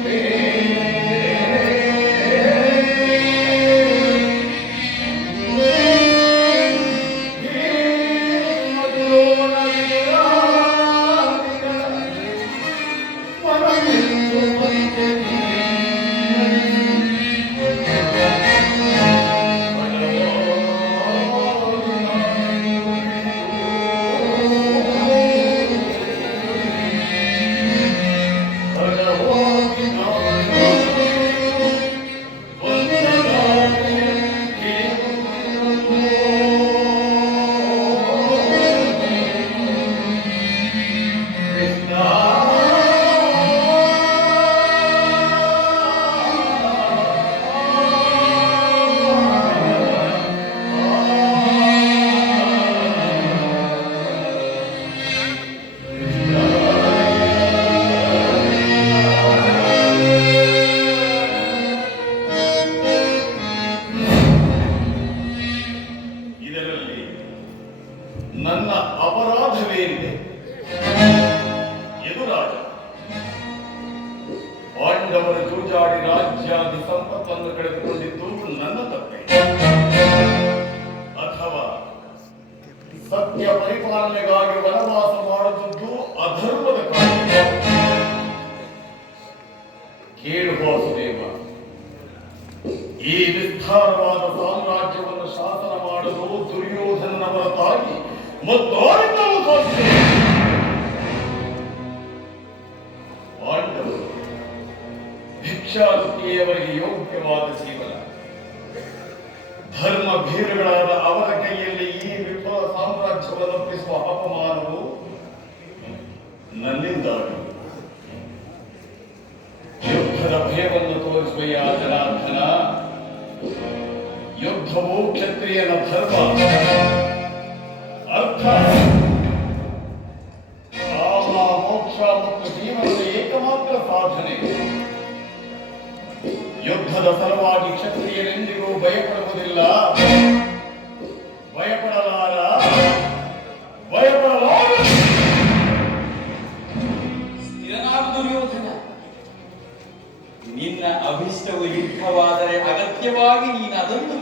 gente ಅಪರಾಧವೇನಿದೆ? ಎದುರಾಜ ಪಾಂಡವರ ಜೂಜಾಡಿ ರಾಜ್ಯಾದಿ ಸಂಪತ್ತನ್ನು ಕಳೆದುಕೊಂಡಿದ್ದು ನನ್ನ ತಪ್ಪೆ? ಅಥವಾ ಸತ್ಯ ಪರಿಪಾಲನೆಗಾಗಿ ವನವಾಸ ಮಾಡುತ್ತಿದ್ದು ಅಧರ್ಮದ ಕಾರಣ? ಕೇಳು ವಾಸುದೇವ. ಈ ವಿಸ್ತಾರವಾದ ಸಾಮ್ರಾಜ್ಯವನ್ನು ಶಾಸನ ಮಾಡಲು ದುರ್ಯೋಧನನ ಭಿಕ್ಷಾವೃತ್ತಿಯವರಿಗೆ ಯೋಗ್ಯವಾದ ಜೀವನ ಧರ್ಮ ಭೀರುಗಳಾದ ಕೈಯಲ್ಲಿ ಈ ವಿಫಲ ನನ್ನಿಂದಾಗಿ ಯುದ್ಧದ ಭಯವನ್ನು ತೋರಿಸುವ ಯುದ್ಧವು ಕ್ಷತ್ರಿಯನ ಧರ್ಮ. ಜೀವನದ ಏಕಮಾತ್ರ ಸಾಧನೆ. ಯುದ್ಧದ ಸಲುವಾಗಿ ಕ್ಷತ್ರಿಯರೆಂದಿಗೂ ಭಯಪಡುವುದಿಲ್ಲ. ಭಯಪಡಲಾರ ಭಯಪಡಲಾರ. ನಿನ್ನ ಅಭಿಷ್ಟವು ಯುದ್ಧವಾದರೆ ಅಗತ್ಯವಾಗಿ ನೀನು ಅದನ್ನು